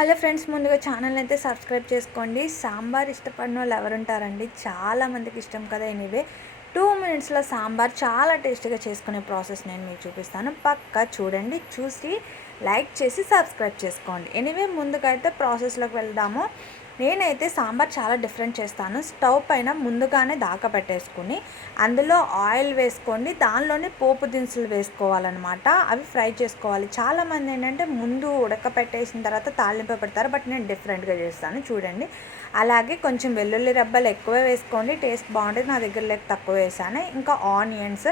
Hello friends, ముందుగా channel అయితే subscribe చేసుకోండి. సాంబార్ ఇష్టపడిన వాళ్ళు ఎవరు ఉంటారండి? చాలా మందికి ఇష్టం కదా. ఎనీవే 2 మినిట్స్లో సాంబార్ చాలా టేస్టీగా చేసుకునే ప్రాసెస్ నేను మీకు చూపిస్తాను. పక్కా చూడండి, చూసి లైక్ చేసి సబ్స్క్రైబ్ చేసుకోండి. ఎనీవే ముందుగా అయితే ప్రాసెస్లోకి వెళ్దాము. నేనైతే సాంబార్ చాలా డిఫరెంట్ చేస్తాను. స్టవ్ పైన ముందుగానే పెట్టేసుకుని అందులో ఆయిల్ వేసుకోండి, దానిలోనే పోపు దినుసులు వేసుకోవాలన్నమాట. అవి ఫ్రై చేసుకోవాలి. చాలామంది ఏంటంటే ముందు ఉడకపెట్టేసిన తర్వాత తాలింపు పెడతారు, బట్ నేను డిఫరెంట్గా చేస్తాను చూడండి. అలాగే కొంచెం వెల్లుల్లి రెబ్బలు ఎక్కువే వేసుకోండి, టేస్ట్ బాగుంటుంది. నా దగ్గర లేక తక్కువ వేసాను. ఇంకా ఆనియన్స్,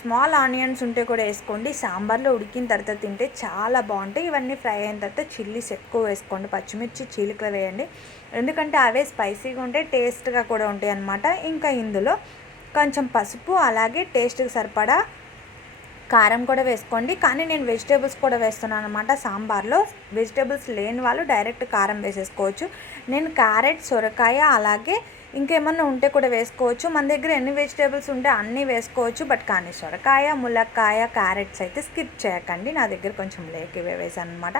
స్మాల్ ఆనియన్స్ ఉంటే కూడా వేసుకోండి. సాంబార్లో ఉడికిన తర్వాత తింటే చాలా బాగుంటాయి. ఇవన్నీ ఫ్రై అయిన తర్వాత చిల్లీస్ ఎక్కువ వేసుకోండి, పచ్చిమిర్చి చీలికలు వేయండి, ఎందుకంటే అవే స్పైసీగా ఉంటాయి, టేస్ట్గా కూడా ఉంటాయి అన్నమాట. ఇంకా ఇందులో కొంచెం పసుపు, అలాగే టేస్ట్కి సరిపడా కారం కూడా వేసుకోండి. కానీ నేను వెజిటేబుల్స్ కూడా వేస్తున్నాను అనమాట సాంబార్లో. వెజిటేబుల్స్ లేని వాళ్ళు డైరెక్ట్ కారం వేసేసుకోవచ్చు. నేను క్యారెట్, సొరకాయ, అలాగే ఇంకేమన్నా ఉంటే కూడా వేసుకోవచ్చు. మన దగ్గర ఎన్ని వెజిటేబుల్స్ ఉంటే అన్నీ వేసుకోవచ్చు. బట్ కానీ సొరకాయ, ములక్కాయ, క్యారెట్స్ అయితే స్కిప్ చేయకండి. నా దగ్గర కొంచెం లేకవే వేసాను అనమాట.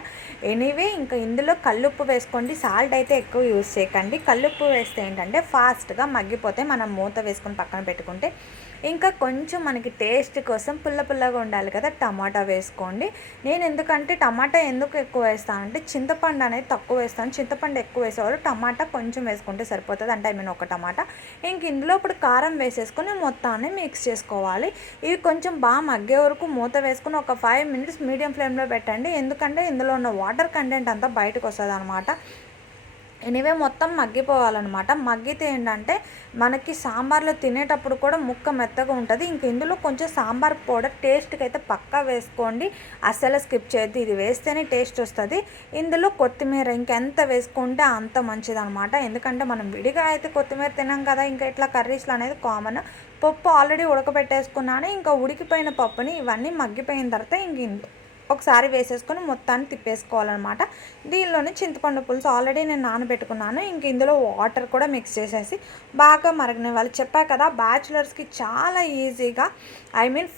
ఎనీవే ఇంకా ఇందులో కల్లుప్పు వేసుకోండి. సాల్ట్ అయితే ఎక్కువ యూజ్ చేయకండి. కల్లుప్పు వేస్తే ఏంటంటే ఫాస్ట్గా మగ్గిపోతే మనం మూత వేసుకొని పక్కన పెట్టుకుంటే. ఇంకా కొంచెం మనకి టేస్ట్ కోసం పుల్లగా ఉండాలి కదా, టమాటా వేసుకోండి. నేను ఎందుకంటే టమాటా ఎందుకు ఎక్కువ వేస్తానంటే చింతపండు అనేది తక్కువ వేస్తాను. చింతపండు ఎక్కువ వేసేవాళ్ళు టమాటా కొంచెం వేసుకుంటే సరిపోతుంది, అంటే ఒక టమాటా. ఇంక ఇందులో ఇప్పుడు కారం వేసేసుకొని మొత్తాన్ని మిక్స్ చేసుకోవాలి. ఇవి కొంచెం బాగా మగ్గే వరకు మూత వేసుకొని ఒక 5 మినిట్స్ మీడియం ఫ్లేమ్లో పెట్టండి, ఎందుకంటే ఇందులో ఉన్న వాటర్ కంటెంట్ అంతా బయటకు వస్తుంది అనమాట. ఎనీవే మొత్తం మగ్గిపోవాలన్నమాట. మగ్గితే ఏంటంటే మనకి సాంబార్లో తినేటప్పుడు కూడా ముక్క మెత్తగా ఉంటుంది. ఇంక ఇందులో కొంచెం సాంబార్ పౌడర్ టేస్ట్కి అయితే పక్కా వేసుకోండి, అస్సలు స్కిప్ చేయొద్దు. ఇది వేస్తేనే టేస్ట్ వస్తుంది. ఇందులో కొత్తిమీర ఇంకెంత వేసుకుంటే అంత మంచిదన్నమాట, ఎందుకంటే మనం విడిగా అయితే కొత్తిమీర తినాం కదా. ఇంకా ఇట్లా కర్రీస్లో అనేది కామన్. పప్పు ఆల్రెడీ ఉడకబెట్టేసుకున్నాను. ఇంకా ఉడికిపోయిన పప్పుని ఇవన్నీ మగ్గిపోయిన తర్వాత ఇంక ఒకసారి వేసేసుకొని మొత్తాన్ని తిప్పేసుకోవాలన్నమాట. దీనిలోనే చింతపండు పులుసు ఆల్రెడీ నేను నానబెట్టుకున్నాను. ఇంక ఇందులో వాటర్ కూడా మిక్స్ చేసేసి బాగా మరగనే వాళ్ళు చెప్పా కదా, బ్యాచులర్స్కి చాలా ఈజీగా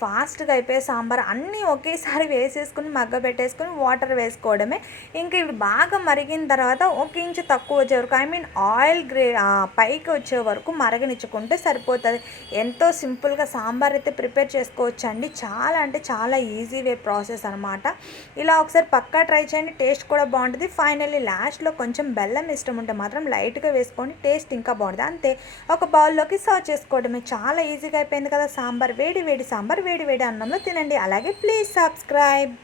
ఫాస్ట్గా అయిపోయే సాంబార్ అన్నీ ఒకేసారి వేసేసుకుని మగ్గబెట్టేసుకుని వాటర్ వేసుకోవడమే. ఇంకా ఇవి బాగా మరిగిన తర్వాత 1 ఇంచు తక్కువ వచ్చే వరకు ఆయిల్ పైకి వచ్చే వరకు మరగనిచ్చుకుంటే సరిపోతుంది. ఎంతో సింపుల్గా సాంబార్ అయితే ప్రిపేర్ చేసుకోవచ్చు అండి. చాలా అంటే చాలా ఈజీ వే ప్రాసెస్ అనమాట. ఇలా ఒకసారి పక్కా ట్రై చేయండి, టేస్ట్ కూడా బాగుంటుంది. ఫైనల్లీ లాస్ట్లో కొంచెం బెల్లం ఇష్టం ఉంటే మాత్రం లైట్గా వేసుకోండి, టేస్ట్ ఇంకా బాగుంటుంది. అంతే, ఒక బౌల్లోకి సర్వ్ చేసుకోవడమే. చాలా ఈజీగా అయిపోయింది కదా సాంబార్. వేడి వేడి సాంబార్ వేడి వేడి అన్నంలో తినండి. అలాగే ప్లీజ్ సబ్స్క్రైబ్.